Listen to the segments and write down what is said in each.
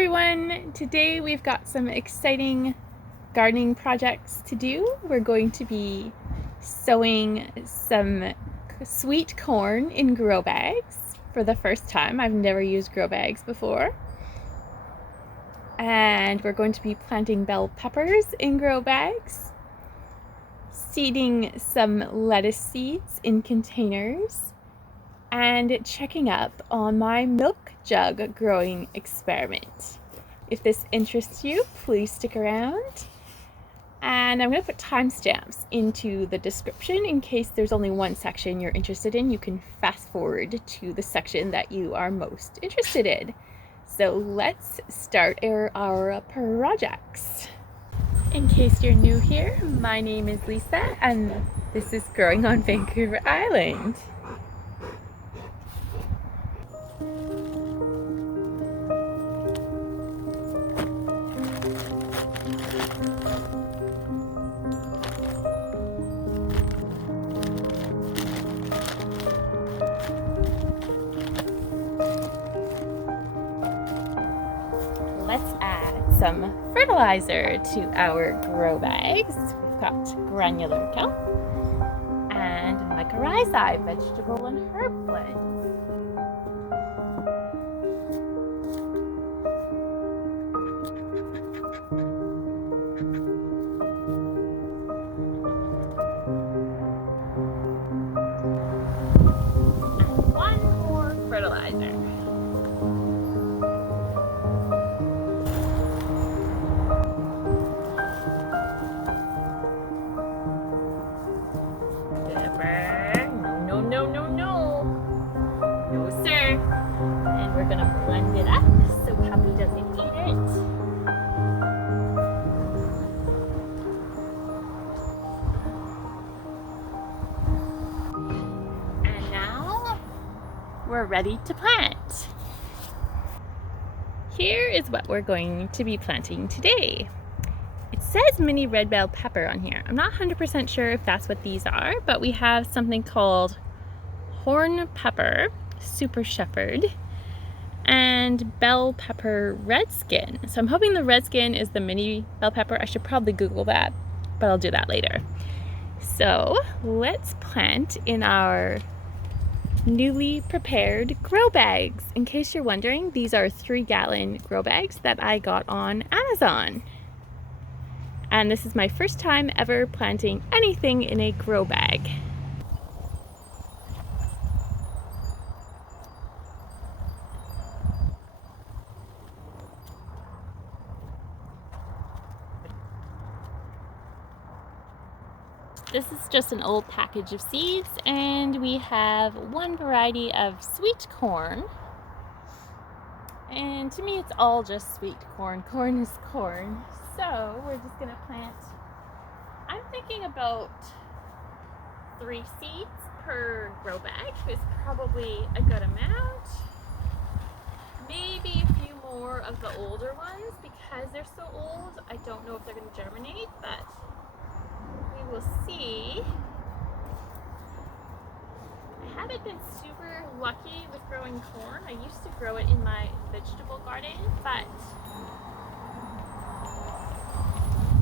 everyone! Today we've got some exciting gardening projects to do. We're going to be sowing some sweet corn in grow bags for the first time. I've never used grow bags before. And we're going to be planting bell peppers in grow bags, seeding some lettuce seeds in containers, and checking up on my milk jug growing experiment. If this interests you, please stick around. And I'm going to put timestamps into the description in case there's only one section you're interested in. You can fast forward to the section that you are most interested in. So let's start our projects. In case you're new here, my name is Lisa and this is Growing on Vancouver Island. Let's add some fertilizer to our grow bags. We've got granular kelp and mycorrhizae, vegetable and herb blend. And one more fertilizer. No, sir. And we're gonna blend it up so Puppy doesn't eat it. And now we're ready to plant. Here is what we're going to be planting today. It says mini red bell pepper on here. I'm not 100% sure if that's what these are, but we have something called horn pepper, super shepherd, and bell pepper red skin. So I'm hoping the red skin is the mini bell pepper. I should probably Google that, but I'll do that later. So let's plant in our newly prepared grow bags. In case you're wondering, these are 3-gallon grow bags that I got on Amazon. And this is my first time ever planting anything in a grow bag. This is just an old package of seeds, and we have one variety of sweet corn. And to me, it's all just sweet corn. Corn is corn. So we're just gonna plant, I'm thinking about 3 seeds per grow bag is probably a good amount. Maybe a few more of the older ones because they're so old. I don't know if they're gonna germinate, but we will see. I haven't been super lucky with growing corn. I used to grow it in my vegetable garden, but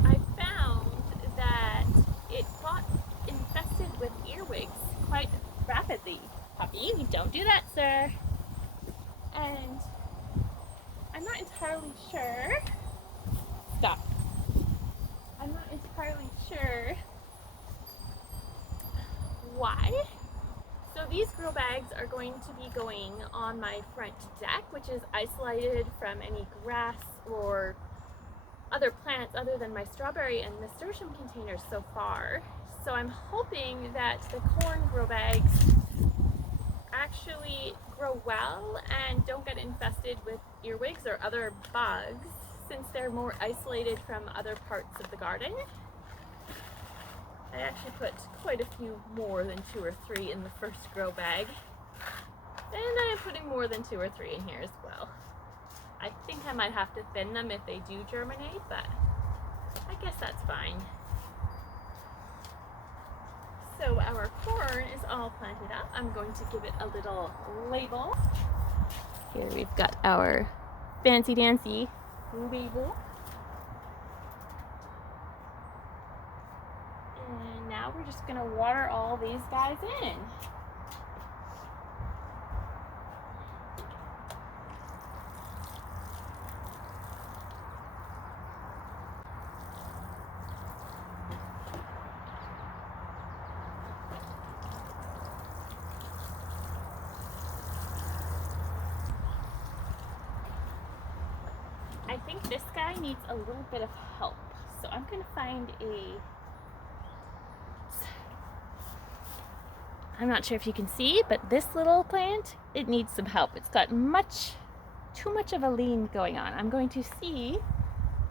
I found that it got infested with earwigs quite rapidly. Puppy, don't do that, sir. And I'm not entirely sure. Stop. I'm not entirely sure why. So these grow bags are going to be going on my front deck, which is isolated from any grass or other plants other than my strawberry and nasturtium containers so far. So I'm hoping that the corn grow bags actually grow well and don't get infested with earwigs or other bugs since they're more isolated from other parts of the garden. I actually put quite a few more than 2 or 3 in the first grow bag. And I am putting more than 2 or 3 in here as well. I think I might have to thin them if they do germinate, but I guess that's fine. So our corn is all planted up. I'm going to give it a little label. Here we've got our fancy dancy label. And now we're just gonna water all these guys in. I think this guy needs a little bit of help, so I'm gonna find I'm not sure if you can see, but this little plant, it needs some help. It's got too much of a lean going on. I'm going to see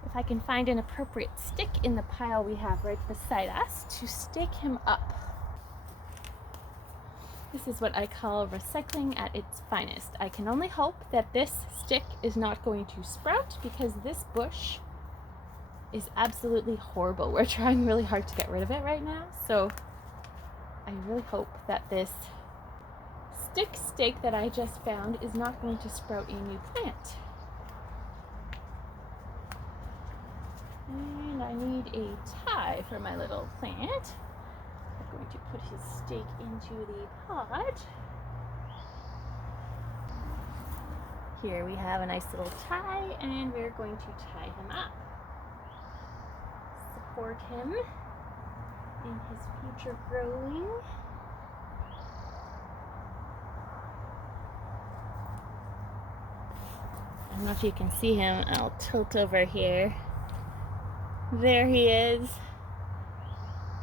if I can find an appropriate stick in the pile we have right beside us to stake him up. This is what I call recycling at its finest. I can only hope that this stick is not going to sprout, because this bush is absolutely horrible. We're trying really hard to get rid of it right now, so I really hope that this stake that I just found is not going to sprout a new plant. And I need a tie for my little plant. I'm going to put his stake into the pot. Here we have a nice little tie, and we're going to tie him up. Support him in his future growing. I don't know if you can see him. I'll tilt over here. There he is.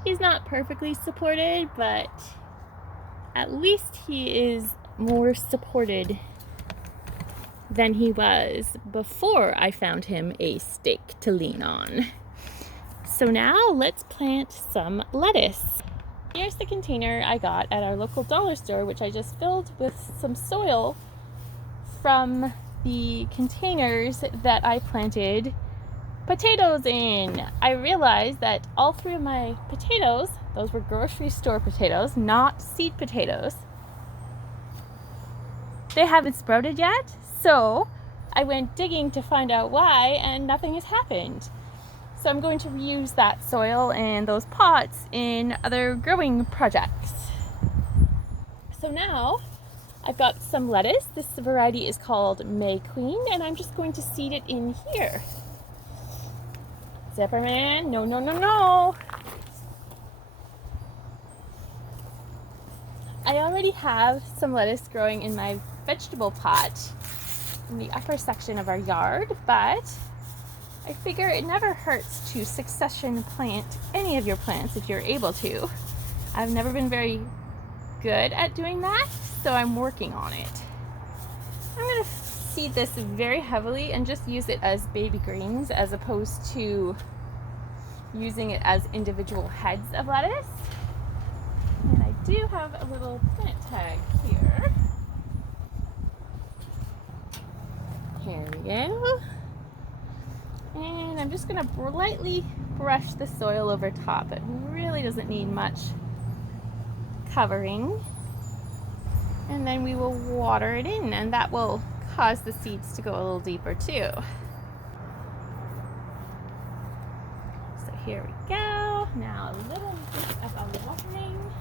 He's not perfectly supported, but at least he is more supported than he was before I found him a stake to lean on. So now let's plant some lettuce. Here's the container I got at our local dollar store, which I just filled with some soil from the containers that I planted potatoes in. I realized that all three of my potatoes, those were grocery store potatoes, not seed potatoes, they haven't sprouted yet. So I went digging to find out why, and nothing has happened. So I'm going to reuse that soil and those pots in other growing projects. So now I've got some lettuce. This variety is called May Queen, and I'm just going to seed it in here. Zipperman, no, no, no, no. I already have some lettuce growing in my vegetable pot in the upper section of our yard, but I figure it never hurts to succession plant any of your plants if you're able to. I've never been very good at doing that, so I'm working on it. I'm going to seed this very heavily and just use it as baby greens as opposed to using it as individual heads of lettuce. And I do have a little plant tag here. Here we go. And I'm just going to lightly brush the soil over top. It really doesn't need much covering. And then we will water it in, and that will cause the seeds to go a little deeper too. So here we go. Now a little bit of a watering.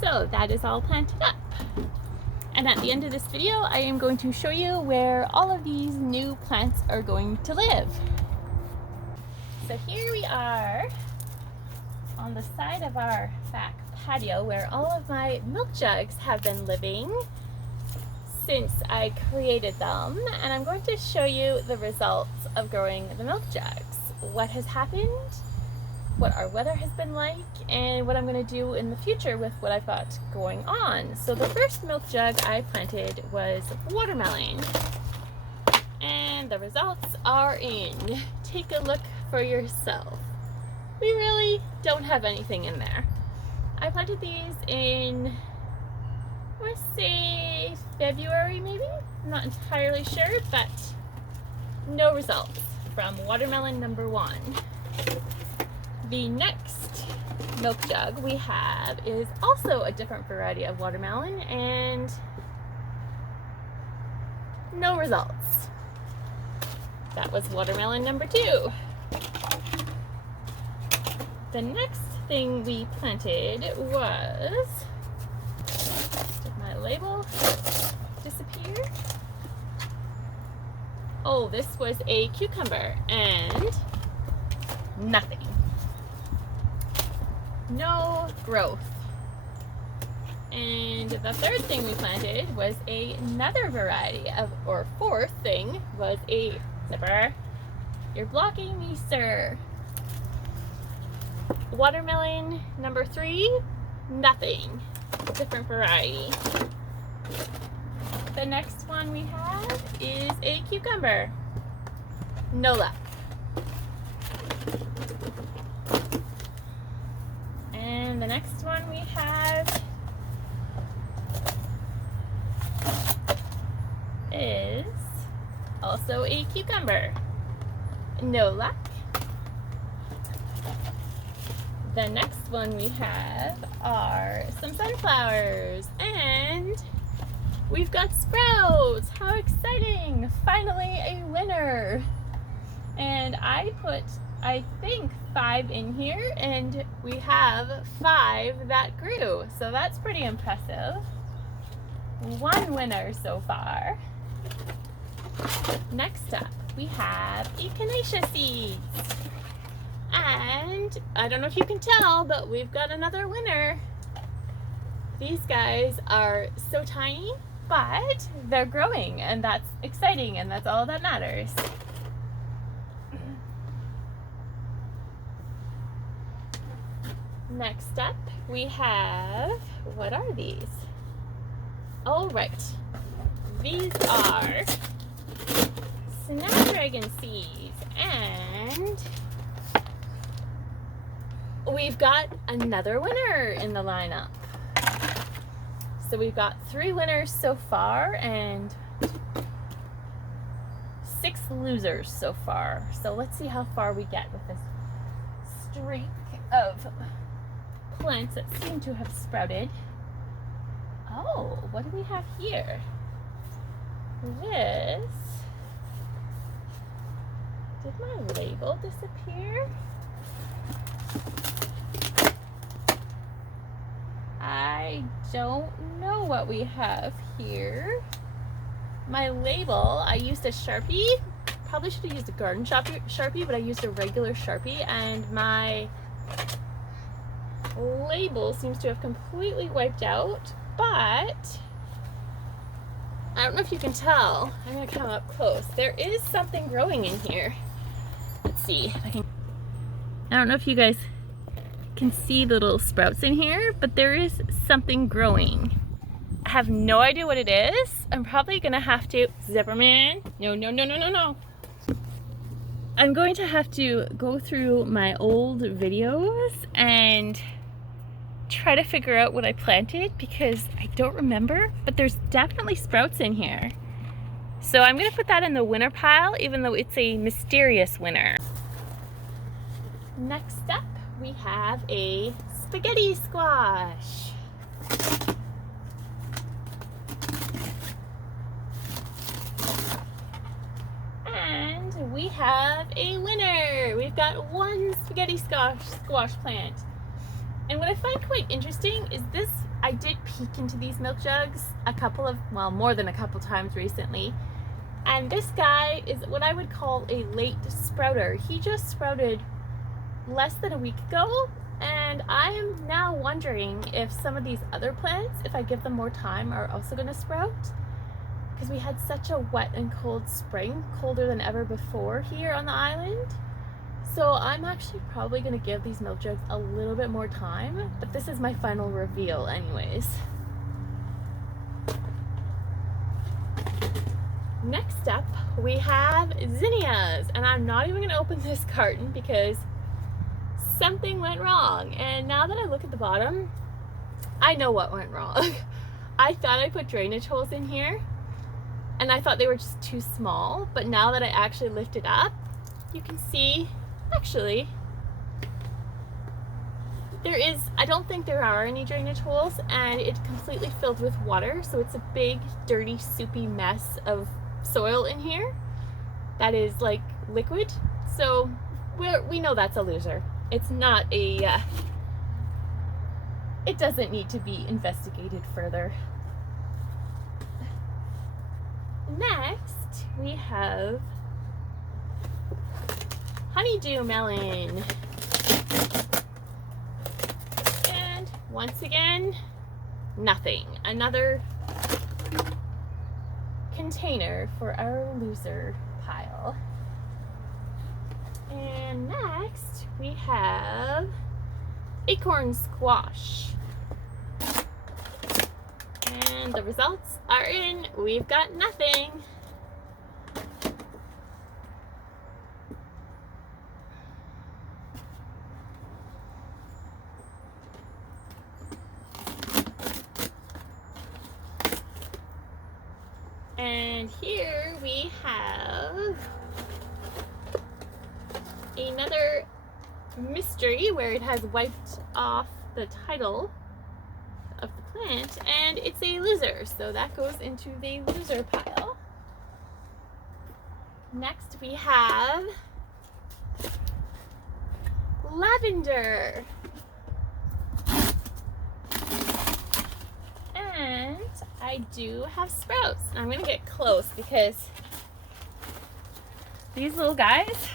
So that is all planted up. And at the end of this video, I am going to show you where all of these new plants are going to live. So here we are on the side of our back patio where all of my milk jugs have been living since I created them. And I'm going to show you the results of growing the milk jugs. What has happened, what our weather has been like, and what I'm going to do in the future with what I've got going on. So the first milk jug I planted was watermelon, and the results are in. Take a look for yourself. We really don't have anything in there. I planted these in, I want to say February maybe? I'm not entirely sure, but no results from watermelon number one. The next milk jug we have is also a different variety of watermelon, and no results. That was watermelon number 2. The next thing we planted was, did my label disappear? Oh, this was a cucumber, and nothing. No growth. And the third thing we planted was another variety of, or fourth thing was a zipper. You're blocking me, sir. Watermelon number 3, nothing. Different variety. The next one we have is a cucumber. No luck. And the next one we have is also a cucumber. No luck. The next one we have are some sunflowers, and we've got sprouts. How exciting! Finally a winner. And I put, I think, 5 in here, and we have 5 that grew. So that's pretty impressive. 1 winner so far. Next up, we have echinacea seeds. And I don't know if you can tell, but we've got another winner. These guys are so tiny, but they're growing, and that's exciting, and that's all that matters. Next up, we have, what are these? Oh, right. These are snapdragon seeds, and we've got another winner in the lineup. So we've got 3 winners so far and 6 losers so far. So let's see how far we get with this streak of plants that seem to have sprouted. Oh, what do we have here? This, did my label disappear? I don't know what we have here. My label, I used a Sharpie. Probably should have used a garden Sharpie, but I used a regular Sharpie, and my label seems to have completely wiped out, but I don't know if you can tell. I'm gonna come up close. There is something growing in here. Let's see if I can. I don't know if you guys can see the little sprouts in here, but there is something growing. I have no idea what it is. I'm probably gonna have to, Zipperman, no. I'm going to have to go through my old videos and try to figure out what I planted, because I don't remember, but there's definitely sprouts in here. So I'm gonna put that in the winner pile, even though it's a mysterious winner. Next up, we have a spaghetti squash. And we have a winner. We've got 1 spaghetti squash plant. And what I find quite interesting is this, I did peek into these milk jugs a couple of, well, more than a couple times recently. And this guy is what I would call a late sprouter. He just sprouted less than a week ago, and I am now wondering if some of these other plants, if I give them more time, are also going to sprout, because we had such a wet and cold spring, colder than ever before here on the island. So I'm actually probably going to give these milk jugs a little bit more time, but this is my final reveal anyways. Next up, we have zinnias, and I'm not even going to open this carton because something went wrong. And now that I look at the bottom, I know what went wrong. I thought I put drainage holes in here, and I thought they were just too small, but now that I actually lift it up, you can see actually I don't think there are any drainage holes, and it's completely filled with water, so it's a big, dirty, soupy mess of soil in here that is like liquid. So we know that's a loser. It's not a, it doesn't need to be investigated further. Next, we have honeydew melon. And once again, nothing. Another container for our loser pile. And next, we have acorn squash. And the results are in. We've got nothing. And here we have another mystery where it has wiped off the title of the plant, and it's a loser, so that goes into the loser pile. Next we have lavender. And I do have sprouts. I'm gonna get close because these little guys,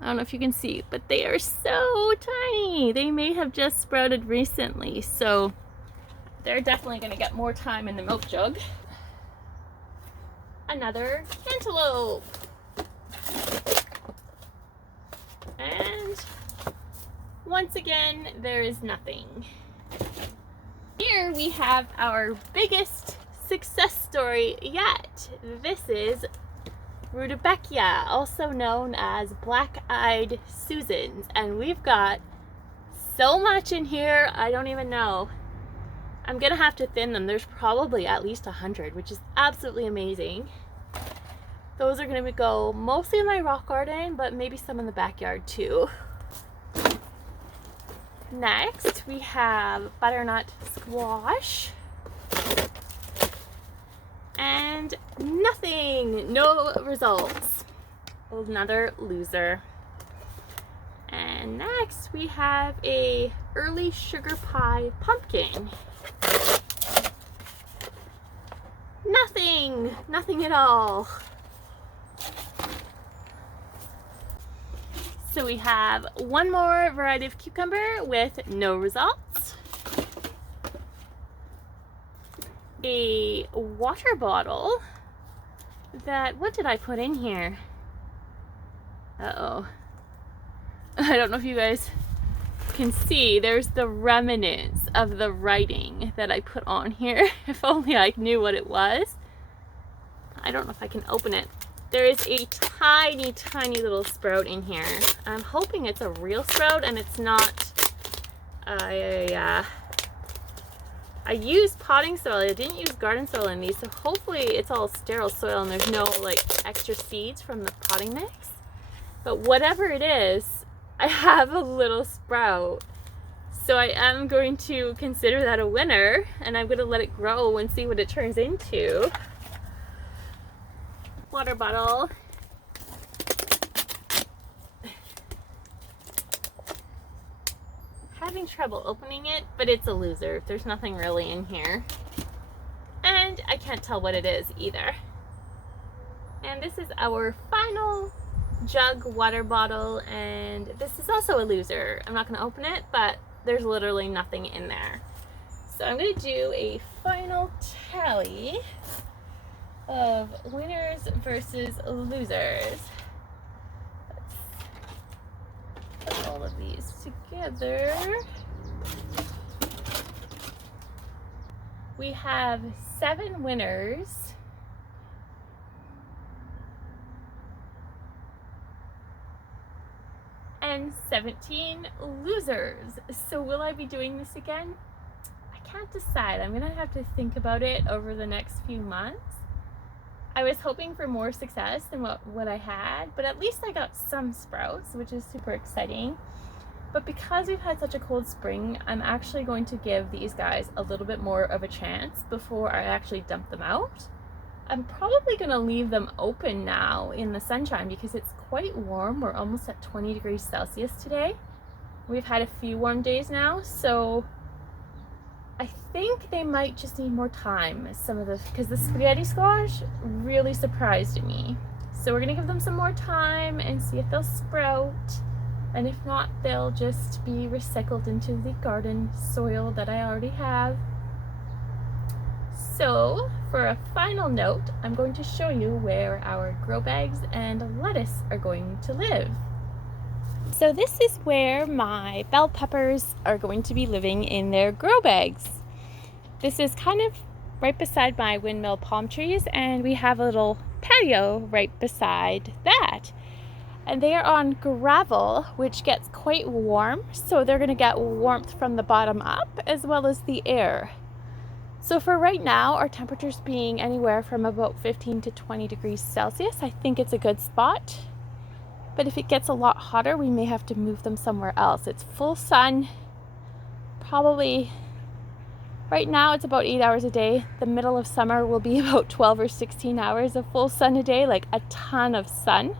I don't know if you can see, but they are so tiny. They may have just sprouted recently, so they're definitely gonna get more time in the milk jug. Another cantaloupe. And once again, there is nothing. Here we have our biggest success story yet. This is Rudbeckia, also known as black-eyed Susans, and we've got so much in here, I don't even know. I'm gonna have to thin them. There's probably at least 100, which is absolutely amazing. Those are gonna go mostly in my rock garden, but maybe some in the backyard too. Next, we have butternut squash. And nothing, no results. Another loser. And next, we have a early sugar pie pumpkin. Nothing, nothing at all. So we have one more variety of cucumber with no results. A water bottle that, what did I put in here? Uh-oh. I don't know if you guys can see, there's the remnants of the writing that I put on here. If only I knew what it was. I don't know if I can open it. There is a tiny, tiny little sprout in here. I'm hoping it's a real sprout and it's not I used potting soil. I didn't use garden soil in these, so hopefully it's all sterile soil and there's no like extra seeds from the potting mix. But whatever it is, I have a little sprout. So I am going to consider that a winner, and I'm going to let it grow and see what it turns into. Water bottle. Having trouble opening it, but it's a loser. There's nothing really in here. And I can't tell what it is either. And this is our final jug water bottle, and this is also a loser. I'm not going to open it, but there's literally nothing in there. So I'm going to do a final tally of winners versus losers. Let's put all of these together. We have 7 winners and 17 losers. So will I be doing this again? I can't decide. I'm gonna have to think about it over the next few months. I was hoping for more success than what I had, but at least I got some sprouts, which is super exciting. But because we've had such a cold spring, I'm actually going to give these guys a little bit more of a chance before I actually dump them out. I'm probably going to leave them open now in the sunshine because it's quite warm. We're almost at 20 degrees Celsius today. We've had a few warm days now, so I think they might just need more time. Because the spaghetti squash really surprised me. So we're going to give them some more time and see if they'll sprout. And if not, they'll just be recycled into the garden soil that I already have. So, for a final note, I'm going to show you where our grow bags and lettuce are going to live. So this is where my bell peppers are going to be living in their grow bags. This is kind of right beside my windmill palm trees, and we have a little patio right beside that. And they are on gravel, which gets quite warm, so they're going to get warmth from the bottom up as well as the air. So for right now, our temperatures being anywhere from about 15 to 20 degrees Celsius, I think it's a good spot. But if it gets a lot hotter, we may have to move them somewhere else. It's full sun, probably right now it's about 8 hours a day. The middle of summer will be about 12 or 16 hours of full sun a day, like a ton of sun.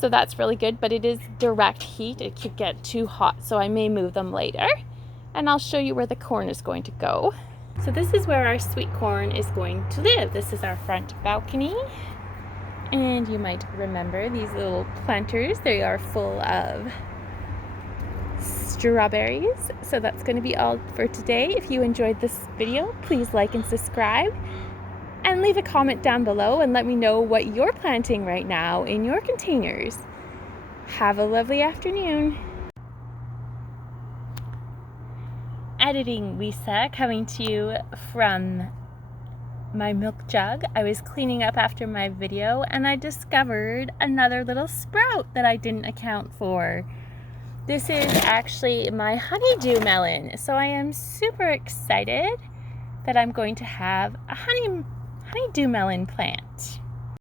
So that's really good, but it is direct heat. It could get too hot, so I may move them later. And I'll show you where the corn is going to go. So this is where our sweet corn is going to live. This is our front balcony. And you might remember these little planters. They are full of strawberries. So that's going to be all for today. If you enjoyed this video, please like and subscribe. And leave a comment down below and let me know what you're planting right now in your containers. Have a lovely afternoon. Editing Lisa, coming to you from my milk jug. I was cleaning up after my video and I discovered another little sprout that I didn't account for. This is actually my honeydew melon. So I am super excited that I'm going to have a honeydew melon plant.